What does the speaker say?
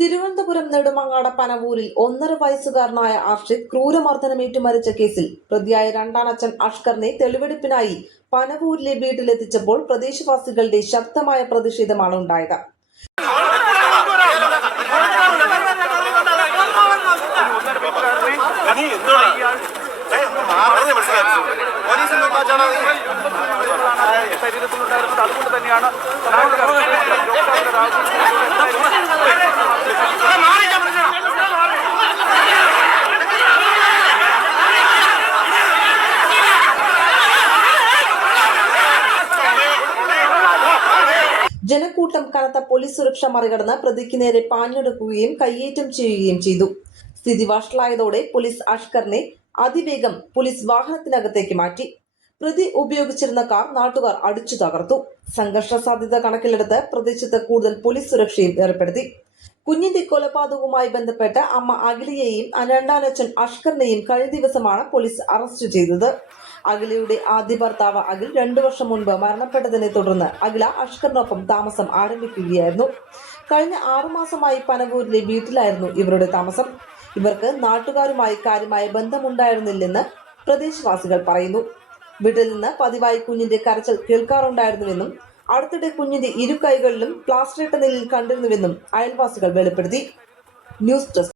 തിരുവനന്തപുരം നെടുമങ്ങാട് പനവൂരിൽ 1.5 വയസ്സുകാരനായ അർഷിത് ക്രൂരമർദ്ദനമേറ്റു മരിച്ച കേസിൽ പ്രതിയായ രണ്ടാനച്ഛൻ അഷ്കറിനെ തെളിവെടുപ്പിനായി പനവൂരിലെ വീട്ടിലെത്തിച്ചപ്പോൾ പ്രദേശവാസികളുടെ ശക്തമായ പ്രതിഷേധമാണ് ഉണ്ടായത്. അതുകൊണ്ട് തന്നെയാണ് ജനക്കൂട്ടം കനത്ത പോലീസ് സുരക്ഷ മറികടന്ന് പ്രതിക്ക് നേരെ പാഞ്ഞെടുക്കുകയും കയ്യേറ്റം ചെയ്യുകയും ചെയ്തു. സ്ഥിതി വഷളായതോടെ പോലീസ് അഷ്കറിനെ അതിവേഗം പോലീസ് വാഹനത്തിനകത്തേക്ക് മാറ്റി. പ്രതി ഉപയോഗിച്ചിരുന്ന കാർ നാട്ടുകാർ അടിച്ചു തകർത്തു. സംഘർഷ സാധ്യത കണക്കിലെടുത്ത് പ്രദേശത്ത് കൂടുതൽ പോലീസ് സുരക്ഷയും ഏർപ്പെടുത്തി. കുഞ്ഞിന്റെ കൊലപാതകവുമായി ബന്ധപ്പെട്ട് അമ്മ അഖിലയെയും രണ്ടാനച്ഛൻ അഷ്കറിനെയും കഴിഞ്ഞ ദിവസമാണ് പോലീസ് അറസ്റ്റ് ചെയ്തത്. അഖിലയുടെ ആദ്യ ഭർത്താവ് അഖിൽ 2 വർഷം മുൻപ് മരണപ്പെട്ടതിനെ തുടർന്ന് അഖില അഷ്കറിനൊപ്പം താമസം ആരംഭിക്കുകയായിരുന്നു. കഴിഞ്ഞ 6 മാസമായി പനവൂരിലെ വീട്ടിലായിരുന്നു ഇവരുടെ താമസം. ഇവർക്ക് നാട്ടുകാരുമായി കാര്യമായ ബന്ധമുണ്ടായിരുന്നില്ലെന്ന് പ്രദേശവാസികൾ പറയുന്നു. വീട്ടിൽ നിന്ന് പതിവായി കുഞ്ഞിന്റെ കരച്ചിൽ കേൾക്കാറുണ്ടായിരുന്നുവെന്നും അടുത്തിടെ കുഞ്ഞിന്റെ 2 കൈകളിലും പ്ലാസ്റ്ററിട്ട നിലയിൽ കണ്ടിരുന്നുവെന്നും അയൽവാസികൾ വെളിപ്പെടുത്തി. News desk.